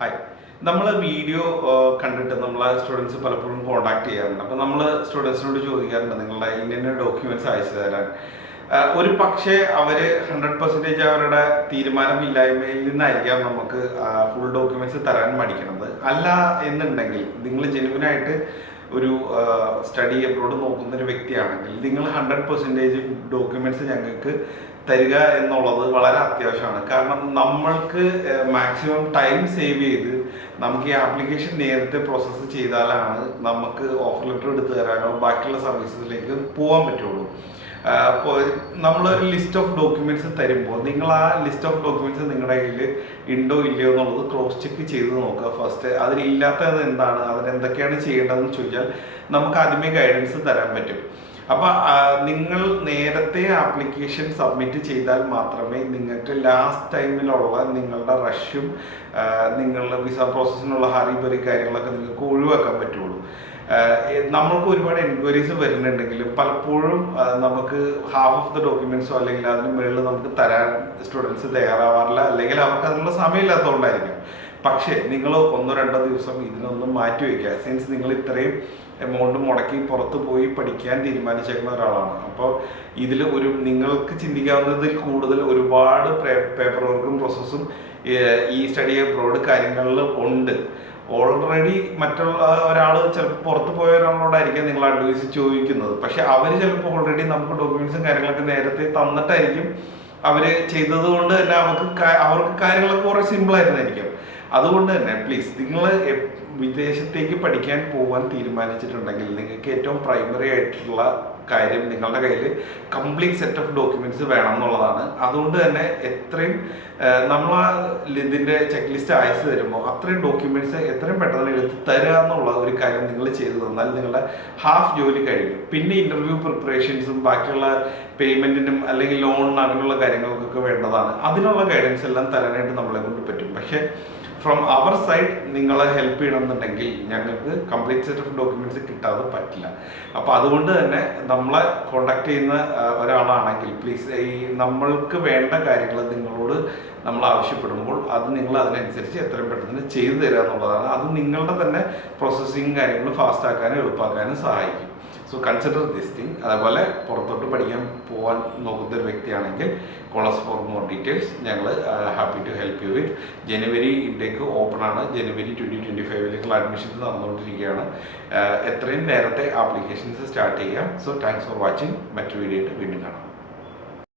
Hi നമ്മൾ video കണ്ടിട്ട് നമ്മളെ സ്റ്റുഡൻസ് പലപ്പോഴും കോൺടാക്ട് ചെയ്യാറുണ്ട്. അപ്പോൾ നമ്മൾ സ്റ്റുഡൻസിനോട് ചോദിക്കാറുണ്ട് നിങ്ങളുടെ ഇന്ന ഡോക്യുമെന്റ്സ് അയച്ചു തരാൻ. ഒരു പക്ഷേ അവർ ഹൺഡ്രഡ് പെർസെന്റേജ് അവരുടെ തീരുമാനമില്ലായ്മയിൽ നിന്നായിരിക്കാം നമുക്ക് ഫുൾ ഡോക്യുമെന്റ്സ് തരാൻ മടിക്കുന്നത്. അല്ല എന്നുണ്ടെങ്കിൽ നിങ്ങൾ ജെനുവിനായിട്ട് ഒരു സ്റ്റഡി അബ്രോഡ് നോക്കുന്ന ഒരു വ്യക്തിയാണെങ്കിൽ നിങ്ങൾ ഹൺഡ്രഡ് പെർസെന്റേജ് ഡോക്യുമെന്റ്സ് ഞങ്ങൾക്ക് തരിക എന്നുള്ളത് വളരെ അത്യാവശ്യമാണ്. കാരണം നമ്മൾക്ക് മാക്സിമം ടൈം സേവ് ചെയ്ത് നമുക്ക് ഈ ആപ്ലിക്കേഷൻ നേരത്തെ പ്രോസസ്സ് ചെയ്താലാണ് നമുക്ക് ഓഫർ ലെറ്റർ എടുത്തു തരാനോ ബാക്കിയുള്ള സർവീസസിലേക്ക് പോകാൻ പറ്റുള്ളൂ. നമ്മളൊരു ലിസ്റ്റ് ഓഫ് ഡോക്യുമെന്റ്സ് തരുമ്പോൾ നിങ്ങൾ ആ ലിസ്റ്റ് ഓഫ് ഡോക്യുമെന്റ്സ് നിങ്ങളുടെ കയ്യിൽ ഉണ്ടോ ഇല്ലയോ എന്നുള്ളത് ക്രോസ് ചെക്ക് ചെയ്ത് നോക്കുക ഫസ്റ്റ് അതിലില്ലാത്തത് എന്താണ്? അതിന് എന്തൊക്കെയാണ് ചെയ്യേണ്ടതെന്ന് ചോദിച്ചാൽ നമുക്ക് ആദ്യമേ ഗൈഡൻസ് തരാൻ പറ്റും. അപ്പൊ നിങ്ങൾ നേരത്തെ ആപ്ലിക്കേഷൻ സബ്മിറ്റ് ചെയ്താൽ മാത്രമേ നിങ്ങൾക്ക് ലാസ്റ്റ് ടൈമിലുള്ള നിങ്ങളുടെ റഷും നിങ്ങളുടെ വിസ പ്രോസസ്സിനുള്ള ഹറിബറി കാര്യങ്ങളൊക്കെ നിങ്ങൾക്ക് ഒഴിവാക്കാൻ പറ്റുള്ളൂ. നമ്മൾക്ക് ഒരുപാട് എൻക്വയറീസ് വരുന്നുണ്ടെങ്കിലും പലപ്പോഴും നമുക്ക് ഹാഫ് ഓഫ് ദ ഡോക്യുമെന്റ്സോ അല്ലെങ്കിൽ അതിന് മുകളിൽ നമുക്ക് തരാൻ സ്റ്റുഡൻസ് തയ്യാറാവാറില്ല. അല്ലെങ്കിൽ അവർക്ക് അതിനുള്ള സമയമില്ലാത്തതുകൊണ്ടായിരിക്കും. പക്ഷേ നിങ്ങൾ ഒന്നോ രണ്ടോ ദിവസം ഇതിനൊന്നും മാറ്റി വയ്ക്കുക. സിൻസ് നിങ്ങൾ ഇത്രയും എമൗണ്ട് മുടക്കി പുറത്ത് പോയി പഠിക്കാൻ തീരുമാനിച്ചേക്കുന്ന ഒരാളാണ്. അപ്പോൾ ഇതിൽ ഒരു നിങ്ങൾക്ക് ചിന്തിക്കാവുന്നതിൽ കൂടുതൽ ഒരുപാട് പേപ്പർ വർക്കും പ്രോസസ്സും ഈ സ്റ്റഡി അബ്രോഡ് കാര്യങ്ങളിൽ ഉണ്ട്. ഓൾറെഡി മറ്റുള്ള ഒരാൾ ചിലപ്പോൾ പുറത്ത് പോയ ഒരാളോടായിരിക്കും നിങ്ങൾ അഡ്വൈസ് ചോദിക്കുന്നത്. പക്ഷെ അവർ ചിലപ്പോൾ ഓൾറെഡി നമുക്ക് ഡോക്യുമെന്റ്സും കാര്യങ്ങളൊക്കെ നേരത്തെ തന്നിട്ടായിരിക്കും അവർ ചെയ്തത് കൊണ്ട് തന്നെ അവർക്ക് അവർക്ക് കാര്യങ്ങളൊക്കെ കുറെ സിമ്പിൾ ആയിരുന്നായിരിക്കും അതുകൊണ്ട് തന്നെ പ്ലീസ് നിങ്ങൾ വിദേശത്തേക്ക് പഠിക്കാൻ പോകാൻ തീരുമാനിച്ചിട്ടുണ്ടെങ്കിൽ നിങ്ങൾക്ക് ഏറ്റവും പ്രൈമറി ആയിട്ടുള്ള കാര്യം നിങ്ങളുടെ കയ്യിൽ കംപ്ലീറ്റ് സെറ്റ് ഓഫ് ഡോക്യുമെന്റ്സ് വേണം എന്നുള്ളതാണ്. അതുകൊണ്ട് തന്നെ എത്രയും നമ്മൾ ഇതിന്റെ ചെക്ക് ലിസ്റ്റ് അയച്ചു തരുമ്പോൾ അത്രയും ഡോക്യുമെന്റ്സ് എത്രയും പെട്ടെന്ന് എടുത്ത് തരിക എന്നുള്ള ഒരു കാര്യം നിങ്ങൾ ചെയ്തു തന്നാൽ നിങ്ങളുടെ ഹാഫ് ജോലി കഴിയും. പിന്നെ ഇന്റർവ്യൂ പ്രിപ്പറേഷൻസും ബാക്കിയുള്ള പേയ്മെന്റിനും അല്ലെങ്കിൽ ലോണിന് അങ്ങനെയുള്ള കാര്യങ്ങൾക്കൊക്കെ വേണ്ടതാണ്. അതിനുള്ള ഗൈഡൻസ് എല്ലാം തരാനായിട്ട് നമ്മളെ കൊണ്ട് പറ്റും. പക്ഷേ ഫ്രം അവർ സൈഡ് നിങ്ങളെ ഹെൽപ്പ് ചെയ്യണമെന്നുണ്ടെങ്കിൽ ഞങ്ങൾക്ക് കംപ്ലീറ്റ് സെറ്റ് ഓഫ് ഡോക്യുമെന്റ്സ് കിട്ടാതെ പറ്റില്ല. അപ്പോൾ അതുകൊണ്ട് തന്നെ നമ്മളെ കോണ്ടാക്ട് ചെയ്യുന്ന ഒരാളാണെങ്കിൽ പ്ലീസ് ഈ നമ്മൾക്ക് വേണ്ട കാര്യങ്ങൾ നിങ്ങളോട് നമ്മൾ ആവശ്യപ്പെടുമ്പോൾ അത് നിങ്ങൾ അതിനനുസരിച്ച് എത്രയും പെട്ടെന്ന് ചെയ്തു തരിക എന്നുള്ളതാണ് അത് നിങ്ങളുടെ തന്നെ പ്രോസസ്സിങ് കാര്യങ്ങൾ ഫാസ്റ്റ് ആക്കാനും എളുപ്പമാക്കാനും സഹായിക്കും. സോ കൺസിഡർ ദിസ് തിങ് അതേപോലെ പുറത്തോട്ട് പഠിക്കാൻ പോകാൻ നോക്കുന്ന ഒരു വ്യക്തിയാണെങ്കിൽ call us for more details ഞങ്ങൾ happy to help you with January intake open ആണ്. ജനുവരി ട്വന്റി ട്വന്റി ഫൈവിലേക്കുള്ള അഡ്മിഷൻസ് നടന്നുകൊണ്ടിരിക്കുകയാണ് എത്രയും നേരത്തെ ആപ്ലിക്കേഷൻസ് സ്റ്റാർട്ട് ചെയ്യാം. സോ താങ്ക്സ് ഫോർ വാച്ചിങ് മറ്റു വീഡിയോ വീണ്ടും കാണാം.